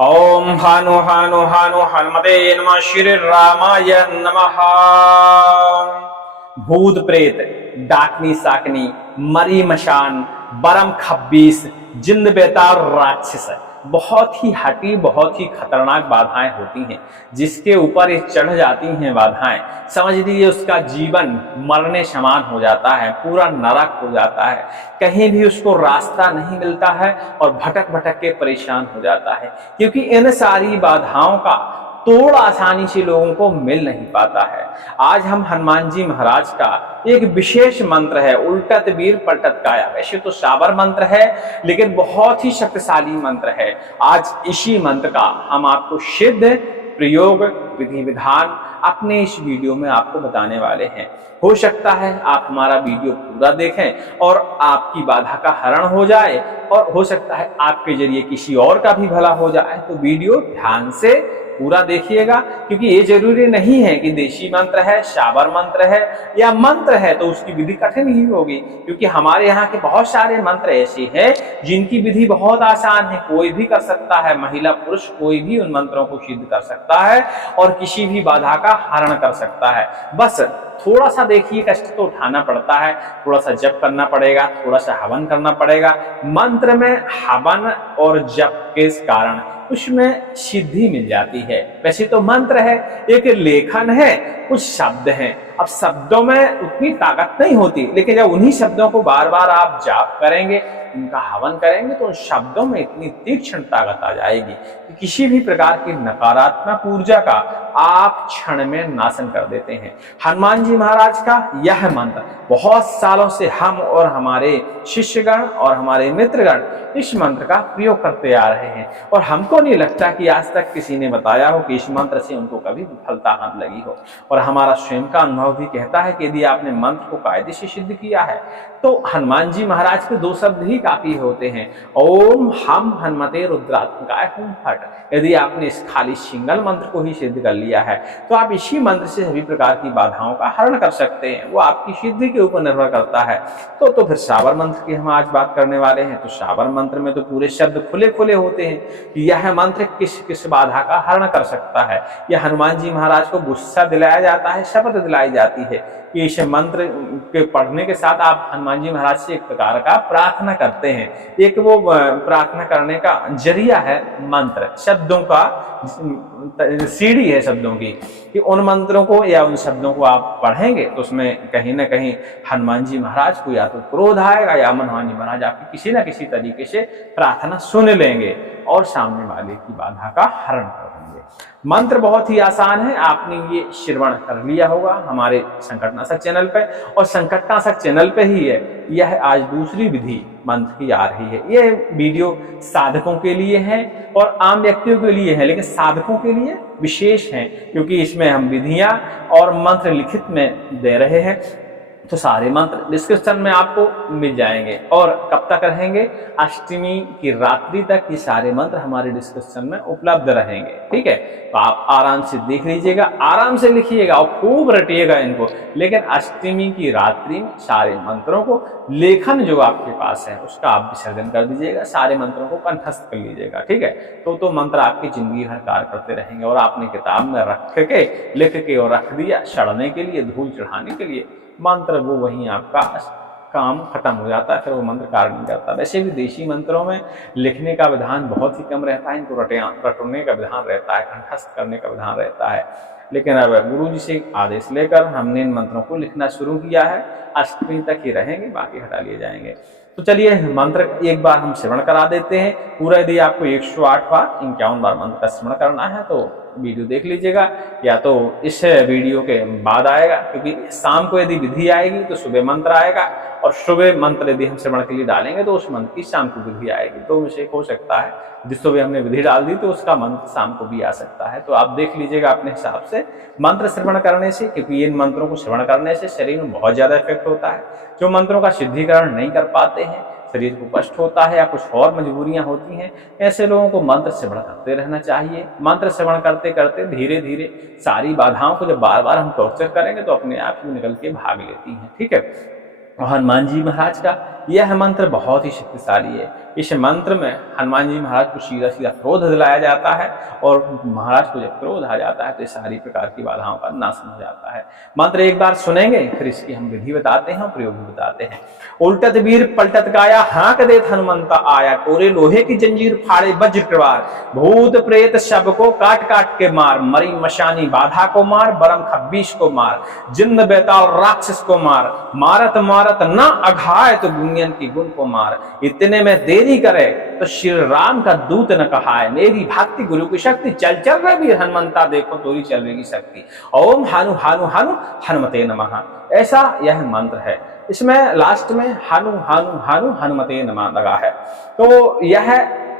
ओम हानु हानु हानु हनुमते नमः श्री रामाय नमः। भूत प्रेत, डाकनी साकनी, मरी मशान, बरम खब्बीस, जिंद बेतार राक्षस, बहुत ही हटी बहुत ही खतरनाक बाधाएं होती हैं। जिसके ऊपर ये चढ़ जाती हैं बाधाएं, समझ लीजिए उसका जीवन मरने समान हो जाता है, पूरा नरक हो जाता है। कहीं भी उसको रास्ता नहीं मिलता है और भटक भटक के परेशान हो जाता है, क्योंकि इन सारी बाधाओं का तोड़ आसानी से लोगों को मिल नहीं पाता है। आज हम हनुमान जी महाराज का एक विशेष मंत्र है, उल्टत वीर पलटत काया। वैसे तो साबर मंत्र है, लेकिन बहुत ही शक्तिशाली मंत्र है। आज इसी मंत्र का हम आपको सिद्ध प्रयोग विधि विधान अपने इस वीडियो में आपको बताने वाले हैं। हो सकता है आप हमारा वीडियो पूरा देखें और आपकी बाधा का हरण हो जाए, और हो सकता है आपके जरिए किसी और का भी भला हो जाए। तो वीडियो ध्यान से पूरा देखिएगा, क्योंकि ये जरूरी नहीं है कि देशी मंत्र है, साबर मंत्र है या मंत्र है तो उसकी विधि कठिन ही होगी, क्योंकि हमारे यहाँ के बहुत सारे मंत्र ऐसे हैं जिनकी विधि बहुत आसान है, कोई भी कर सकता है, महिला पुरुष कोई भी उन मंत्रों को सिद्ध कर सकता है और किसी भी बाधा का हरण कर सकता है। बस थोड़ा सा देखिए, कष्ट तो उठाना पड़ता है, थोड़ा सा जप करना पड़ेगा, थोड़ा सा हवन करना पड़ेगा। मंत्र में हवन और जप के कारण उसमें सिद्धि मिल जाती है। वैसे तो मंत्र है, एक लेखन है, कुछ शब्द हैं। अब शब्दों में उतनी ताकत नहीं होती, लेकिन जब उन्हीं शब्दों को बार बार आप जाप करेंगे, उनका हवन करेंगे, तो उन शब्दों में इतनी तीक्ष्ण ताकत आ जाएगी कि किसी भी प्रकार की नकारात्मक ऊर्जा का आप क्षण में नाशन कर देते हैं। हनुमान जी महाराज का यह मंत्र बहुत सालों से हम और हमारे शिष्यगण और हमारे मित्रगण इस मंत्र का प्रयोग करते आ रहे हैं, और हमको नहीं लगता कि आज तक किसी ने बताया हो कि इस मंत्र से उनको कभी विफलता हाथ लगी हो। और हमारा स्वयं का अनुभव भी कहता है कि यदि आपने मंत्र को कायदे से सिद्ध किया है तो हनुमान जी महाराज के दो शब्द ही काफी होते हैं, ओम हम हनुमते रुद्रात्मकाय हुम फट। यदि आपने इस खाली सिंगल मंत्र को ही सिद्ध कर लिया है तो आप इसी मंत्र से सभी प्रकार की बाधाओं का हरण कर सकते हैं। वो आपकी सिद्धि के ऊपर निर्भर करता है। तो फिर साबर मंत्र की हम आज बात करने वाले हैं। तो साबर मंत्र में तो पूरे शब्द खुले खुले होते हैं कि यह मंत्र किस किस बाधा का हरण कर सकता है। यह हनुमान जी महाराज को गुस्सा दिलाया जाता है, शपथ दिलाई जाती है कि इस मंत्र के पढ़ने के साथ आप हनुमान जी महाराज से एक प्रकार का प्रार्थना करते हैं। एक वो प्रार्थना करने का जरिया है मंत्र, शब्दों का सीढ़ी है शब्दों की, कि उन मंत्रों को या उन शब्दों को आप पढ़ेंगे तो उसमें कहीं ना कहीं हनुमान जी महाराज को या तो क्रोध आएगा या हनुमान जी महाराज आपकी किसी ना किसी तरीके से प्रार्थना सुन लेंगे और सामने वाले की बाधा का हरण कर देंगे। मंत्र बहुत ही आसान है, आपने ये श्रवण कर लिया होगा हमारे संकटनाशक चैनल पे, और संकटनाशक चैनल पे ही है यह आज दूसरी विधि मंत्र की आ रही है। ये वीडियो साधकों के लिए है और आम व्यक्तियों के लिए है, लेकिन साधकों के लिए विशेष है, क्योंकि इसमें हम विधियां और मंत्र लिखित में दे रहे हैं। तो सारे मंत्र डिस्क्रिप्शन में आपको मिल जाएंगे। और कब तक रहेंगे? अष्टमी की रात्रि तक ये सारे मंत्र हमारे डिस्क्रिप्शन में उपलब्ध रहेंगे। ठीक है, तो आप आराम से देख लीजिएगा, आराम से लिखिएगा और खूब रटिएगा इनको। लेकिन अष्टमी की रात्रि में सारे मंत्रों को लेखन जो आपके पास है उसका आप विसर्जन कर दीजिएगा, सारे मंत्रों को कंठस्थ कर लीजिएगा। ठीक है, तो मंत्र आपकी जिंदगी भर कार्य करते रहेंगे। और आपने किताब में रख के लिख के और रख दिया सड़ने के लिए, धूल चढ़ाने के लिए, मंत्र वो वहीं आपका काम खत्म हो जाता है, फिर वो मंत्र कार्य नहीं करता। वैसे भी देशी मंत्रों में लिखने का विधान बहुत ही कम रहता है, इनको रटने का विधान रहता है, कंठस्थ करने का विधान रहता है। लेकिन अब गुरु जी से आदेश लेकर हमने इन मंत्रों को लिखना शुरू किया है। अष्टमी तक ही रहेंगे, बाकी हटा लिए जाएंगे। तो चलिए मंत्र एक बार हम श्रवण करा देते हैं पूरा। यदि आपको 108 बार 51 बार मंत्र का श्रवण करना है तो वीडियो देख लीजिएगा, या तो इस वीडियो के बाद आएगा, क्योंकि शाम को यदि विधि आएगी तो सुबह मंत्र आएगा, और सुबह मंत्र यदि हम श्रवण के लिए डालेंगे तो उस मंत्र की शाम को विधि आएगी। तो मिस्टेक हो सकता है, जिस सुबह हमने विधि डाल दी तो उसका मंत्र शाम को भी आ सकता है। तो आप देख लीजिएगा अपने हिसाब से मंत्र श्रवण करने से, क्योंकि इन मंत्रों को श्रवण करने से शरीर में बहुत ज्यादा इफेक्ट होता है। जो मंत्रों का सिद्धिकरण नहीं कर पाते हैं, शरीर को कष्ट होता है या कुछ और मजबूरियां होती हैं, ऐसे लोगों को मंत्र श्रवण करते रहना चाहिए। मंत्र श्रवण करते करते धीरे धीरे सारी बाधाओं को जब बार बार हम टॉर्चर करेंगे तो अपने आप ही निकल के भाग लेती हैं। ठीक है, हनुमान जी महाराज का यह मंत्र बहुत ही शक्तिशाली है। इस मंत्र में हनुमान जी महाराज को सीधा सीधा क्रोध दिलाया जाता है और महाराज को जब क्रोध आ जाता है तो सारी प्रकार की बाधाओं का नाश हो जाता है। मंत्र एक बार सुनेंगे, फिर इसकी हम विधि बताते हैं और प्रयोग भी बताते हैं। उल्टत वीर पलटत काया, हाँक देत हनुमंता आया, टोरे लोहे की जंजीर फाड़े वज्र कृपार, भूत प्रेत सब को काट काट के मार, मरी मशानी बाधा को मार, बरम खब्बीस को मार, जिंद बेताल राक्षस को मार, मारत मारत न अघाय तो गुंजन की गुण को मार, इतने में देरी करे तो श्री राम का दूत न कहाय, मेरी भक्ति गुरु की शक्ति, चल चल रहे वीर हनुमंता देखो तोरी चल रही शक्ति, ओम हानु हानु हानु हनुमते नमः। ऐसा यह मंत्र है। इसमें लास्ट में हानु हानु हानु हनुमते नमः लगा है। तो यह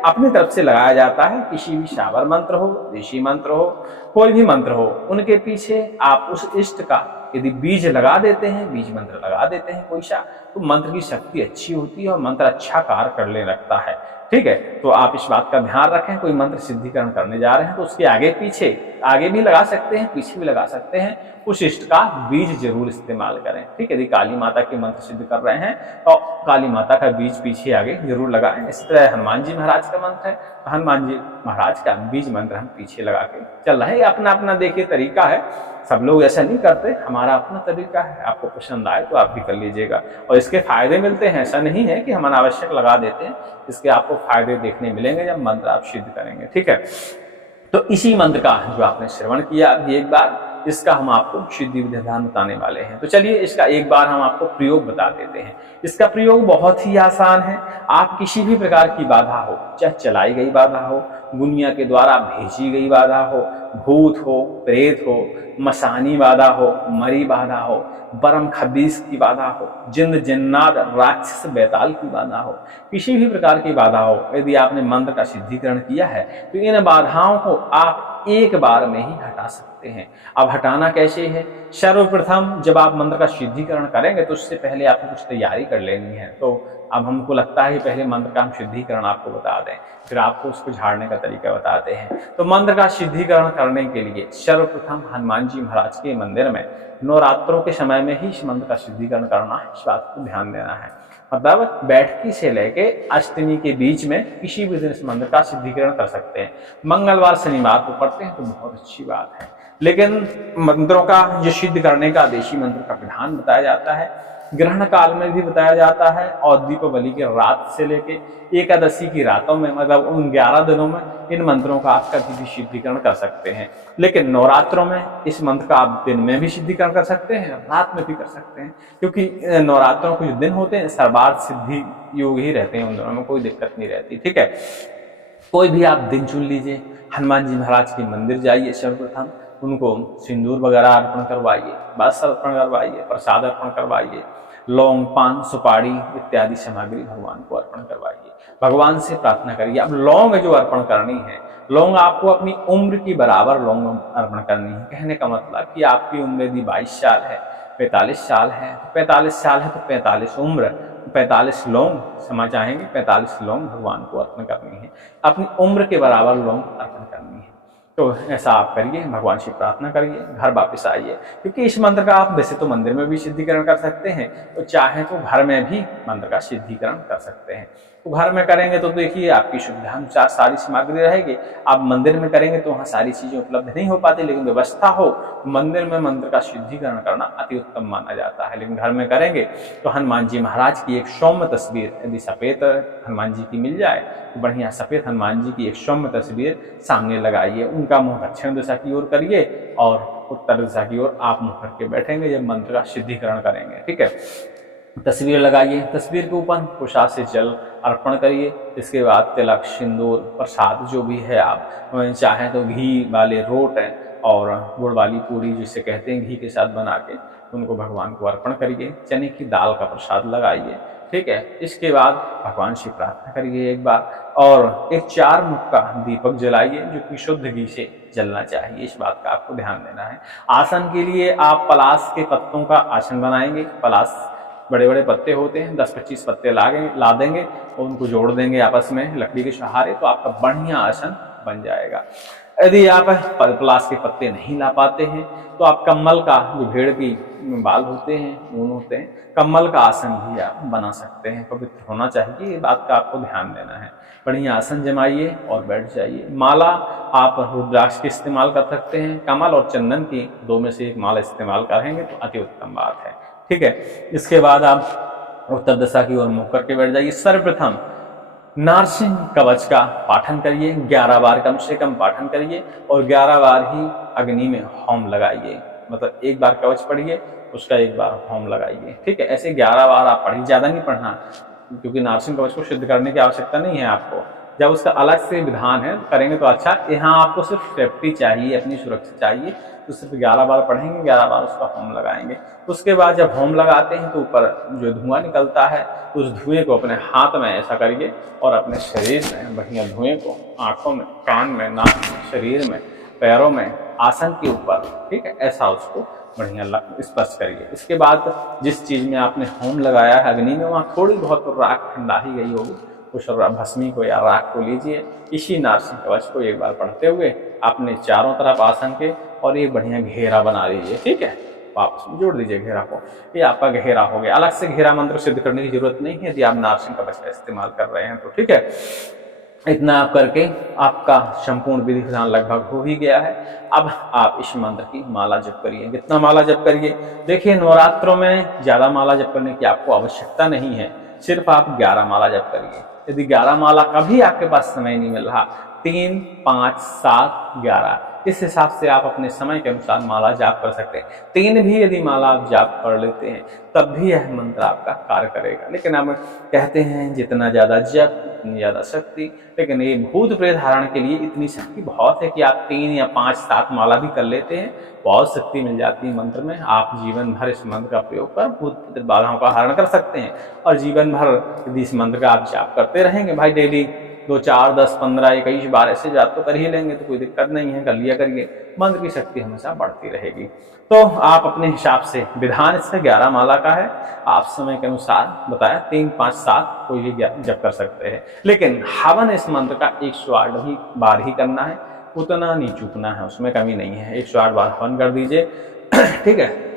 अपनी तरफ से लगाया जाता है। किसी भी शावर मंत्र हो, देशी मंत्र हो, कोई भी मंत्र हो, उनके पीछे आप उस इष्ट का यदि बीज लगा देते हैं, बीज मंत्र लगा देते हैं कोई सा, तो मंत्र की शक्ति अच्छी होती है और मंत्र अच्छा कार्य करने लगता है। ठीक है, तो आप इस बात का ध्यान रखें। कोई मंत्र सिद्धिकरण करने जा रहे हैं तो उसके आगे पीछे, आगे भी लगा सकते हैं, पीछे भी लगा सकते हैं, उस इष्ट का बीज जरूर इस्तेमाल करें। ठीक है, यदि काली माता के मंत्र सिद्ध कर रहे हैं तो काली माता का बीज पीछे आगे जरूर लगाएं। इस तरह हनुमान जी महाराज का मंत्र है तो हनुमान जी महाराज का बीज मंत्र हम पीछे लगा के चल रहे हैं। अपना अपना देखिए तरीका है, सब लोग ऐसा नहीं करते, हमारा अपना तरीका है। आपको पसंद आए तो आप भी कर लीजिएगा और इसके फायदे मिलते हैं। ऐसा नहीं है कि हम अनावश्यक लगा देते हैं, इसके आपको फायदे देखने मिलेंगे जब मंत्र आप सिद्ध करेंगे। ठीक है, तो इसी मंत्र का जो आपने श्रवण किया अभी एक बार, इसका हम आपको सिद्धि विधान बताने वाले हैं। तो चलिए इसका एक बार हम आपको प्रयोग बता देते हैं। इसका प्रयोग बहुत ही आसान है। आप किसी भी प्रकार की बाधा हो, चाहे चलाई गई बाधा हो, दुनिया के द्वारा भेजी गई बाधा हो, भूत हो, प्रेत हो, मसानी बाधा हो, मरी बाधा हो, बरम खबीस की बाधा हो, जिंद जिन्नात राक्षस बैताल की बाधा हो, किसी भी प्रकार की बाधा हो, यदि आपने मंत्र का सिद्धिकरण किया है तो इन बाधाओं को आप एक बार में ही हटा सकते हैं। अब हटाना कैसे है? सर्वप्रथम जब आप मंत्र का सिद्धिकरण करेंगे तो उससे पहले आपको कुछ तैयारी कर लेनी है। तो अब हमको लगता है पहले मंत्र का हम सिद्धिकरण आपको बता दें, फिर आपको उसको झाड़ने का तरीका बताते हैं। तो मंत्र का सिद्धिकरण करने के लिए सर्वप्रथम हनुमान जी महाराज के मंदिर में नवरात्रों के समय में ही इस मंत्र का सिद्धिकरण करना है, इस बात को ध्यान देना है। मतलब बैठकी से लेके अष्टमी के बीच में किसी भी दिन इस मंत्र का सिद्धिकरण कर सकते हैं। मंगलवार शनिवार को करते हैं तो बहुत अच्छी बात है। लेकिन मंत्रों का जो सिद्ध करने का देशी मंत्र का विधान बताया जाता है, ग्रहण काल में भी बताया जाता है और दीपावली की रात से लेके एकादशी की रातों में, मतलब उन 11 दिनों में इन मंत्रों का आप कभी भी सिद्धिकरण कर सकते हैं। लेकिन नवरात्रों में इस मंत्र का आप दिन में भी सिद्धिकरण कर सकते हैं, रात में भी कर सकते हैं, क्योंकि नवरात्रों के जो दिन होते हैं सर्वार्थ सिद्धि योग ही रहते हैं, उन दोनों में कोई दिक्कत नहीं रहती। ठीक है, कोई भी आप दिन चुन लीजिए, हनुमान जी महाराज के मंदिर जाइए, सर्वप्रथम उनको सिंदूर वगैरह अर्पण करवाइए, बस अर्पण करवाइए, प्रसाद अर्पण करवाइए, लौंग, पान, सुपारी इत्यादि सामग्री भगवान को अर्पण करवाइए, भगवान से प्रार्थना करिए। अब लौंग जो अर्पण करनी है, लौंग आपको अपनी उम्र की बराबर लौंग अर्पण करनी है। कहने का मतलब कि आपकी उम्र यदि 22 साल है, 45 साल है, 45 साल है तो 45 उम्र, 45 लौंग क्षमा चाहेंगे, 45 लौंग भगवान को अर्पण करनी है, अपनी उम्र के बराबर लौंग अर्पण करनी है। तो ऐसा आप करिए, भगवान से प्रार्थना करिए, घर वापस आइए। क्योंकि इस मंत्र का आप वैसे तो मंदिर में भी सिद्धिकरण कर सकते हैं, तो चाहे तो घर में भी मंत्र का सिद्धिकरण कर सकते हैं। तो घर में करेंगे तो देखिए आपकी सुविधा अनुसार सारी सामग्री रहेगी। आप मंदिर में करेंगे तो वहाँ सारी चीजें उपलब्ध नहीं हो पाती, लेकिन व्यवस्था हो मंदिर में मंत्र का सिद्धिकरण करना अति उत्तम माना जाता है। लेकिन घर में करेंगे तो हनुमान जी महाराज की एक सौम्य तस्वीर यदि सफेद हनुमान जी की मिल जाए तो बढ़िया सफेद हनुमान जी की एक सौम्य तस्वीर सामने लगाइए, उनका मुंह दक्षिण दिशा की ओर करिए और उत्तर दिशा की ओर आप मुंह करके बैठेंगे जब मंत्र का सिद्धिकरण करेंगे। ठीक है, तस्वीर लगाइए, तस्वीर के ऊपर प्रसाद से जल अर्पण करिए। इसके बाद तिलक, सिंदूर, प्रसाद जो भी है आप चाहें तो घी वाले रोट और गुड़ वाली पूरी जिसे कहते हैं घी के साथ बना के उनको भगवान को अर्पण करिए। चने की दाल का प्रसाद लगाइए। ठीक है, इसके बाद भगवान से प्रार्थना करिए एक बार और एक 4 मुख का दीपक जलाइए जो कि शुद्ध घी से जलना चाहिए। इस बात का आपको ध्यान देना है। आसन के लिए आप पलास के पत्तों का आसन बनाएंगे। पलास बड़े बड़े पत्ते होते हैं, 10-25 पत्ते ला देंगे और उनको जोड़ देंगे आपस में लकड़ी के सहारे, तो आपका बढ़िया आसन बन जाएगा। यदि आप पलाश के पत्ते नहीं ला पाते हैं तो आप कम्मल का, जो भेड़ की बाल होते हैं, ऊन होते हैं, कम्मल का आसन भी आप बना सकते हैं। पवित्र होना चाहिए, ये बात का आपको ध्यान देना है। बढ़िया आसन जमाइए और बैठ जाइए। माला आप रुद्राक्ष की इस्तेमाल कर सकते हैं, कमल और चंदन की दो में से एक माला इस्तेमाल करेंगे तो अति उत्तम बात है। ठीक है, इसके बाद आप उत्तर दिशा की ओर मुख करके बैठ जाइए। सर्वप्रथम नारसिंह कवच का पाठन करिए, 11 बार कम से कम पाठन करिए और 11 बार ही अग्नि में होम लगाइए। मतलब एक बार कवच पढ़िए, उसका एक बार होम लगाइए। ठीक है, ऐसे 11 बार आप पढ़िए, ज़्यादा नहीं पढ़ना, क्योंकि नारसिंह कवच को सिद्ध करने की आवश्यकता नहीं है आपको। जब उसका अलग से विधान है करेंगे तो अच्छा। यहाँ आपको सिर्फ सेफ्टी चाहिए, अपनी सुरक्षा चाहिए, तो सिर्फ 11 बार पढ़ेंगे, 11 बार उसका होम लगाएंगे। उसके बाद जब होम लगाते हैं तो ऊपर जो धुआं निकलता है उस धुएं को अपने हाथ में ऐसा करिए और अपने शरीर में बढ़िया धुएं को आंखों में, कान में, नाक में, शरीर में, पैरों में, आसन के ऊपर, ठीक है, ऐसा उसको बढ़िया स्पर्श करिए। इसके बाद जिस चीज में आपने होम लगाया है अग्नि में, वहाँ थोड़ी बहुत राख ठंडा ही गई होगी, उस भस्मी को या राख को लीजिए। इसी नारसिंह कवच को एक बार पढ़ते हुए आपने चारों तरफ आसन के और एक बढ़िया घेरा बना लीजिए। ठीक है, वापस जोड़ दीजिए घेरा को, ये आपका घेरा हो गया। अलग से घेरा मंत्र सिद्ध करने की जरूरत नहीं है यदि आप नारसिंह कवच का इस्तेमाल कर रहे हैं तो। ठीक है, इतना आप करके आपका संपूर्ण विधि विधान लगभग हो ही गया है। अब आप इस मंत्र की माला जप करिए। कितना माला जप करिए? देखिए, नवरात्रों में ज्यादा माला जप करने की आपको आवश्यकता नहीं है, सिर्फ आप 11 माला जप करिए। यदि 11 माला कभी आपके पास समय नहीं मिल रहा, 3, 5, 7, 11 इस हिसाब से आप अपने समय के अनुसार माला जाप कर सकते हैं। 3 भी यदि माला आप जाप कर लेते हैं तब भी यह मंत्र आपका कार्य करेगा। लेकिन हम कहते हैं जितना ज्यादा जप उतनी ज्यादा शक्ति, लेकिन ये भूत प्रेत धारण के लिए इतनी शक्ति बहुत है कि आप 3 या 5, 7 माला भी कर लेते हैं, बहुत शक्ति मिल जाती है मंत्र में। आप जीवन भर इस मंत्र का प्रयोग कर भूत प्रेत बाधाओं का हरण कर सकते हैं। और जीवन भर यदि इस मंत्र का आप जाप करते रहेंगे, भाई डेली 2, 4, 10, 15, 21 बार ऐसे जाप तो कर ही लेंगे तो कोई दिक्कत नहीं है, कर लिया करिए। मंत्र की शक्ति हमेशा बढ़ती रहेगी। तो आप अपने हिसाब से, विधान इससे 11 माला का है, आप समय के अनुसार बताया 3, 5, 7 कोई भी जप कर सकते हैं। लेकिन हवन इस मंत्र का 108 बार ही करना है, उतना नहीं चूकना है, उसमें कमी नहीं है। 108 बार हवन कर दीजिए। ठीक है,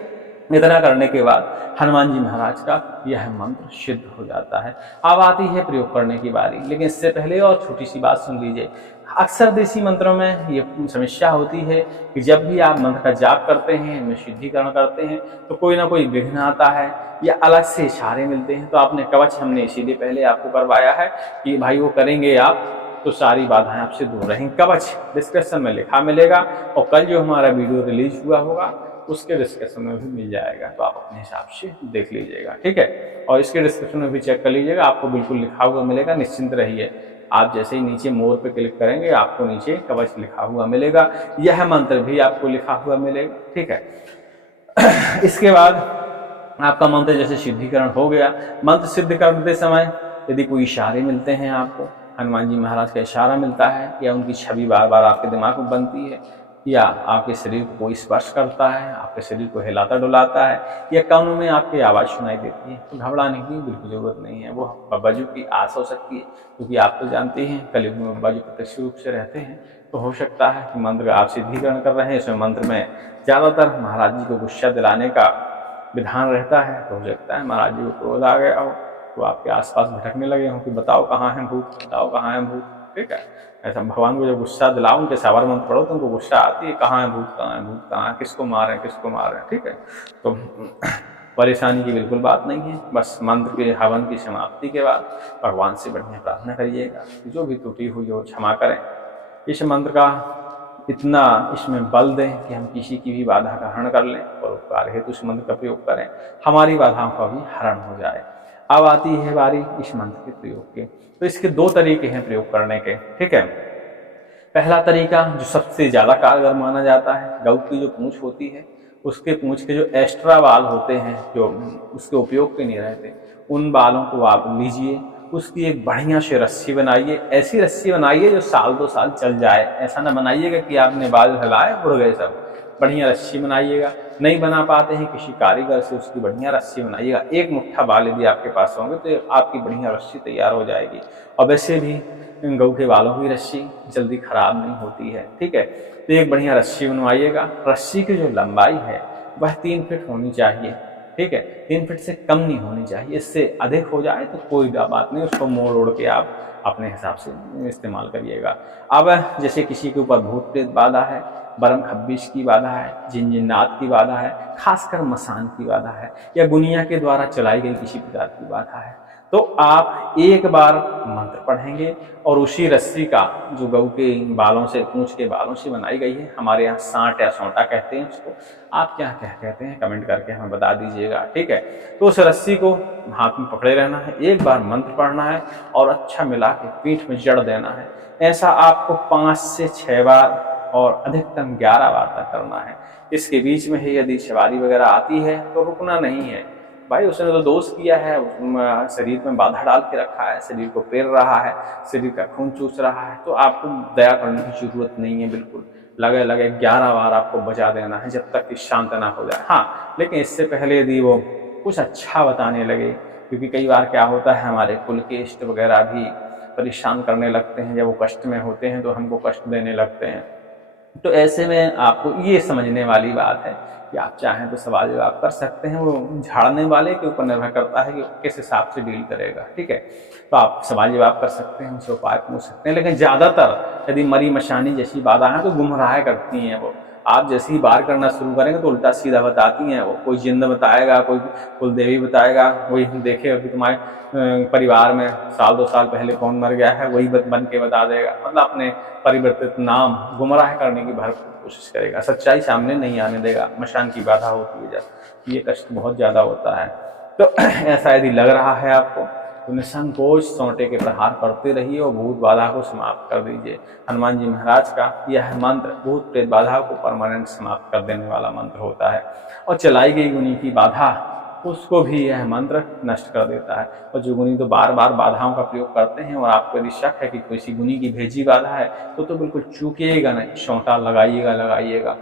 इतना करने के बाद हनुमान जी महाराज का यह मंत्र सिद्ध हो जाता है। अब आती है प्रयोग करने की बारी, लेकिन इससे पहले और छोटी सी बात सुन लीजिए। अक्सर देसी मंत्रों में ये समस्या होती है कि जब भी आप मंत्र का जाप करते हैं, इनमें शुद्धिकरण करते हैं, तो कोई ना कोई विघ्न आता है या अलग से इशारे मिलते हैं। तो आपने कवच, हमने इसीलिए पहले आपको करवाया है कि भाई वो करेंगे आप तो सारी बाधाएं आपसे दूर रहेंगी। कवच डिस्क्रिप्शन में लिखा मिलेगा और कल जो हमारा वीडियो रिलीज हुआ होगा उसके डिस्क्रिप्शन में भी मिल जाएगा, तो आप अपने हिसाब से देख लीजिएगा। ठीक है, और इसके डिस्क्रिप्शन में भी चेक कर लीजिएगा, आपको बिल्कुल लिखा हुआ मिलेगा, निश्चिंत रहिए। आप जैसे ही नीचे मोर पे क्लिक करेंगे आपको नीचे कवच लिखा हुआ मिलेगा, यह मंत्र भी आपको लिखा हुआ मिलेगा। ठीक है, इसके बाद आपका मंत्र जैसे सिद्धिकरण हो गया। मंत्र सिद्ध करते समय यदि कोई इशारे मिलते हैं आपको, हनुमान जी महाराज का इशारा मिलता है या उनकी छवि बार बार आपके दिमाग में बनती है, या आपके शरीर को कोई स्पर्श करता है, आपके शरीर को हिलाता डुलाता है, या कानों में आपकी आवाज़ सुनाई देती है, तो घबराने की बिल्कुल जरूरत नहीं है। वो बाबाजू की आस हो सकती है, क्योंकि आप तो जानते हैं कलयुग में बाबाजू प्रत्यक्ष रूप से रहते हैं। तो हो सकता है कि मंत्र का आप सिद्धिकरण कर रहे हैं, इसमें मंत्र में ज़्यादातर महाराज जी को गुस्सा दिलाने का विधान रहता है। तो हो सकता है महाराज जी को क्रोध आ गया हो, तो आपके आसपास भटकने लगे हों कि बताओ कहाँ है भूत, बताओ कहाँ है भूत। ठीक है, ऐसा भगवान को जब गुस्सा दिलाओ, उनके सवार मंत्र पढ़ो तो उनको गुस्सा आती है, कहाँ है भूत, कहाँ है भूत, कहाँ है, किसको मार रहे हैं, किसको मार रहे हैं। ठीक है, तो परेशानी की बिल्कुल बात नहीं है। बस मंत्र के हवन की समाप्ति के बाद भगवान से बढ़िया प्रार्थना करिएगा, जो भी त्रुटि हुई हो क्षमा करें। इस मंत्र का इतना इसमें बल दें कि हम किसी की भी बाधा का हरण कर लें और उपकार हेतु इस मंत्र का प्रयोग करें, हमारी बाधाओं का भी हरण हो जाए। अब आती है बारी इस मंत्र के प्रयोग की। तो इसके 2 तरीके हैं प्रयोग करने के। ठीक है, पहला तरीका जो सबसे ज्यादा कारगर माना जाता है, गौ की जो पूंछ होती है उसके पूंछ के जो एक्स्ट्रा बाल होते हैं जो उसके उपयोग के नहीं रहते, उन बालों को आप लीजिए, उसकी एक बढ़िया सी रस्सी बनाइए। ऐसी रस्सी बनाइए जो साल 2 साल चल जाए। ऐसा ना बनाइएगा कि आपने बाल हिलाए उड़ गए सब। बढ़िया रस्सी बनाइएगा। नहीं बना पाते हैं किसी कारीगर से उसकी बढ़िया रस्सी बनाइएगा। एक मुट्ठा बाल यदि आपके पास होंगे तो आपकी बढ़िया रस्सी तैयार हो जाएगी। और वैसे भी गऊ के बालों की रस्सी जल्दी खराब नहीं होती है, ठीक है। तो एक बढ़िया रस्सी बनवाइएगा। रस्सी की जो लंबाई है वह 3 फीट होनी चाहिए, ठीक है। 3 फीट से कम नहीं होनी चाहिए। इससे अधिक हो जाए तो कोई बात नहीं, उसको मोड़ ओढ़ के आप अपने हिसाब से इस्तेमाल करिएगा। अब जैसे किसी के ऊपर भूत प्रेत बाधा है, बरम खब्बिश की बाधा है, जिन्नात की बाधा है, खासकर मसान की बाधा है, या गुनिया के द्वारा चलाई गई किसी प्रकार की बाधा है, तो आप एक बार मंत्र पढ़ेंगे और उसी रस्सी का जो गऊ के बालों से, पूंछ के बालों से बनाई गई है, हमारे यहाँ सांट या सौंटा कहते हैं उसको, आप क्या कहते हैं कमेंट करके हमें बता दीजिएगा, ठीक है। तो उस रस्सी को हाथ में पकड़े रहना है, एक बार मंत्र पढ़ना है और अच्छा मिला के पीठ में जड़ देना है। ऐसा आपको 5 से 6 बार और अधिकतम 11 बार तक करना है। इसके बीच में ही यदि सवारी वगैरह आती है तो रुकना नहीं है। भाई उसने तो दोष किया है, शरीर में बाधा डाल के रखा है, शरीर को पेर रहा है, शरीर का खून चूस रहा है, तो आपको दया करने की जरूरत नहीं है। बिल्कुल लगे 11 बार आपको बजा देना है जब तक कि शांत ना हो जाए। हाँ, लेकिन इससे पहले यदि वो कुछ अच्छा बताने लगे, क्योंकि कई बार क्या होता है हमारे कुल के इष्ट वगैरह भी परेशान करने लगते हैं। जब वो कष्ट में होते हैं तो हमको कष्ट देने लगते हैं। तो ऐसे में आपको ये समझने वाली बात है कि आप चाहें तो सवाल जवाब कर सकते हैं। वो झाड़ने वाले के ऊपर निर्भर करता है कि किस हिसाब से डील करेगा, ठीक है। तो आप सवाल जवाब कर सकते हैं, उनसे उपाय पूछ सकते हैं। लेकिन ज़्यादातर यदि मरी मशानी जैसी बाधाएं तो गुमराह करती हैं। वो आप जैसे ही बार करना शुरू करेंगे तो उल्टा सीधा बताती हैं। वो कोई जिन्न बताएगा, कोई कुल देवी बताएगा, वही देखेगा कि तुम्हारे परिवार में साल 2 साल पहले कौन मर गया है, वही बन के बता देगा। मतलब अपने परिवर्तित नाम गुमराह करने की भरपूर कोशिश करेगा, सच्चाई सामने नहीं आने देगा। मशान की बाधा होती है जब, ये कष्ट बहुत ज़्यादा होता है। तो ऐसा यदि लग रहा है आपको तो निसंकोच सौंटे के प्रहार करते रहिए और भूत बाधा को समाप्त कर दीजिए। हनुमान जी महाराज का यह मंत्र भूत प्रेत बाधा को परमानेंट समाप्त कर देने वाला मंत्र होता है। और चलाई गई गुनी की बाधा उसको भी यह मंत्र नष्ट कर देता है। और जो गुनी तो बार बार बाधाओं का प्रयोग करते हैं और आपको यदि शक है कि किसी गुनी की भेजी बाधा है तो बिल्कुल चूकिएगा नहीं, सौंटा लगाइएगा,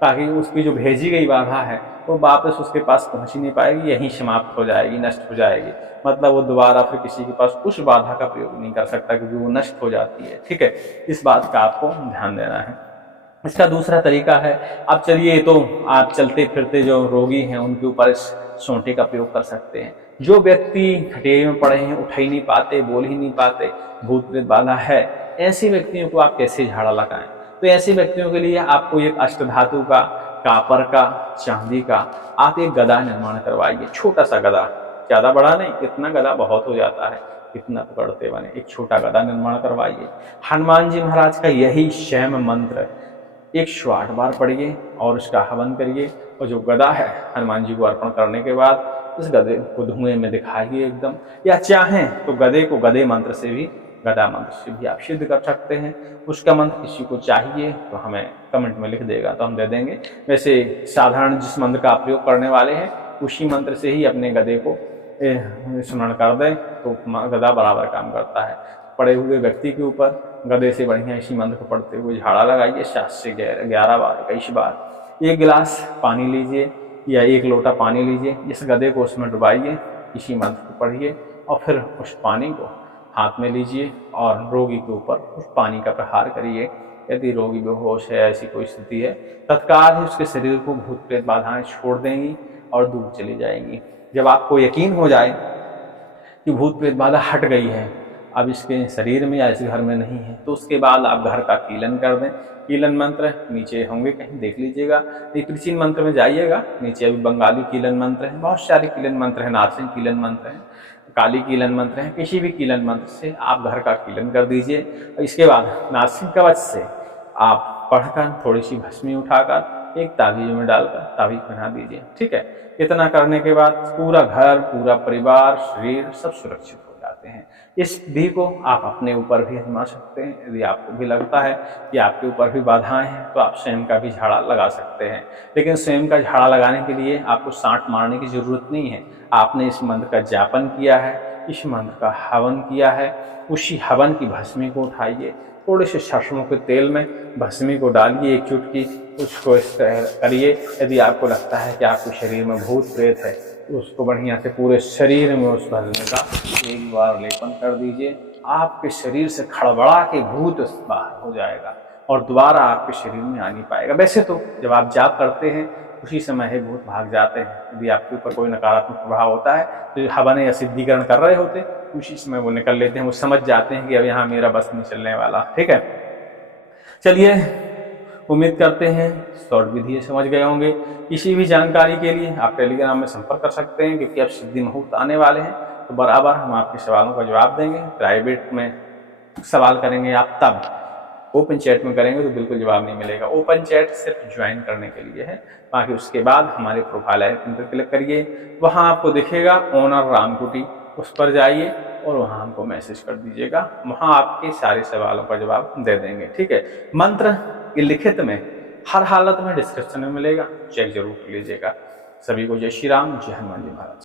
ताकि उसकी जो भेजी गई बाधा है वो वापस उसके पास पहुंच ही नहीं पाएगी, यहीं समाप्त हो जाएगी, नष्ट हो जाएगी। मतलब वो दोबारा फिर किसी के पास उस बाधा का प्रयोग नहीं कर सकता क्योंकि वो नष्ट हो जाती है, ठीक है। इस बात का आपको ध्यान देना है। इसका दूसरा तरीका है, अब चलिए तो आप चलते फिरते जो रोगी हैं उनके ऊपर इस सौंटे का प्रयोग कर सकते हैं। जो व्यक्ति खटिया में पड़े हैं, उठ ही नहीं पाते, बोल ही नहीं पाते, भूत प्रेत बाधा है, ऐसे व्यक्तियों को आप कैसे झाड़ा लगाएं? तो ऐसे व्यक्तियों के लिए आपको एक अष्टधातु का, कापर का, चांदी का आप एक गदा निर्माण करवाइए। छोटा सा गदा, ज़्यादा बड़ा नहीं, इतना गदा बहुत हो जाता है, इतना पकड़ते बने, एक छोटा गदा निर्माण करवाइए। हनुमान जी महाराज का यही शैम मंत्र 108 बार पढ़िए और उसका हवन करिए। और जो गदा है हनुमान जी को अर्पण करने के बाद इस गदे को धुएं में दिखाइए एकदम, या चाहें तो गदे को गदा मंत्र से भी आप सिद्ध कर सकते हैं। उसका मंत्र किसी को चाहिए तो हमें कमेंट में लिख देगा तो हम दे देंगे। वैसे साधारण जिस मंत्र का आप प्रयोग करने वाले हैं उसी मंत्र से ही अपने गदे को स्मरण कर दें तो गदा बराबर काम करता है। पड़े हुए व्यक्ति के ऊपर गदे से बढ़िया इसी मंत्र को पढ़ते हुए झाड़ा लगाइए 7 से 11 बार, 21 बार। 1 गिलास पानी लीजिए या 1 लोटा पानी लीजिए, इस गदे को उसमें डुबाइए, इसी मंत्र को पढ़िए और फिर उस पानी को हाथ में लीजिए और रोगी के ऊपर उस पानी का प्रहार करिए। यदि रोगी बेहोश है, ऐसी कोई स्थिति है, तत्काल ही उसके शरीर को भूत प्रेत बाधाएं छोड़ देंगी और दूर चली जाएंगी। जब आपको यकीन हो जाए कि भूत प्रेत बाधा हट गई है, अब इसके शरीर में या इस घर में नहीं है, तो उसके बाद आप घर का कीलन कर दें। कीलन मंत्र नीचे होंगे, कहीं देख लीजिएगा, प्राचीन मंत्र में जाइएगा, नीचे अभी बंगाली कीलन मंत्र है, बहुत सारे कीलन मंत्र है, नारसिंह कीलन मंत्र है, काली कीलन मंत्र है, किसी भी कीलन मंत्र से आप घर का कीलन कर दीजिए। और इसके बाद नारसिंह कवच से आप पढ़कर थोड़ी सी भस्मी उठाकर एक ताबीज में डालकर ताबीज पहना दीजिए, ठीक है। इतना करने के बाद पूरा घर, पूरा परिवार, शरीर सब सुरक्षित हो जाते हैं। इस विधि को आप अपने ऊपर भी आजमा सकते हैं। यदि आपको भी लगता है कि आपके ऊपर भी बाधाएं हैं तो आप स्वयं का भी झाड़ा लगा सकते हैं। लेकिन स्वयं का झाड़ा लगाने के लिए आपको सांट मारने की जरूरत नहीं है। आपने इस मंत्र का जापन किया है इस मंत्र का हवन किया है, उसी हवन की भस्मी को उठाइए, थोड़े से सरसों के तेल में भस्मी को डालिए, एक चुटकी, उसको इस तरह करिए। यदि आपको लगता है कि आपके शरीर में भूत प्रेत है तो उसको बढ़िया से पूरे शरीर में उस भस्मी का एक बार लेपन कर दीजिए। आपके शरीर से खड़बड़ा के भूत बाहर हो जाएगा और दोबारा आपके शरीर में आ नहीं पाएगा। वैसे तो जब आप जाप करते हैं उसी समय ही भूत भाग जाते हैं। यदि आपके ऊपर कोई नकारात्मक प्रभाव होता है तो हवन या सिद्धिकरण कर रहे होते उसी समय वो निकल लेते हैं, वो समझ जाते हैं कि अब यहाँ मेरा बस नहीं चलने वाला। ठीक है, चलिए, उम्मीद करते हैं शॉर्ट विधि समझ गए होंगे। किसी भी जानकारी के लिए आप टेलीग्राम में संपर्क कर सकते हैं, क्योंकि अब सिद्धि मुहूर्त आने वाले हैं तो बराबर हम आपके सवालों का जवाब देंगे। प्राइवेट में सवाल करेंगे आप तब, ओपन चैट में करेंगे तो बिल्कुल जवाब नहीं मिलेगा। ओपन चैट सिर्फ ज्वाइन करने के लिए है, बाकी उसके बाद हमारे प्रोफाइल आइकन पर क्लिक करिए, वहाँ आपको दिखेगा ओनर रामकुटी, उस पर जाइए और वहाँ हमको मैसेज कर दीजिएगा, वहाँ आपके सारे सवालों का जवाब दे देंगे। ठीक है, मंत्र लिखित में हर हालत में डिस्क्रिप्शन में मिलेगा, चेक जरूर कर लीजिएगा। सभी को जय श्री राम, जय हनुमान जी महाराज।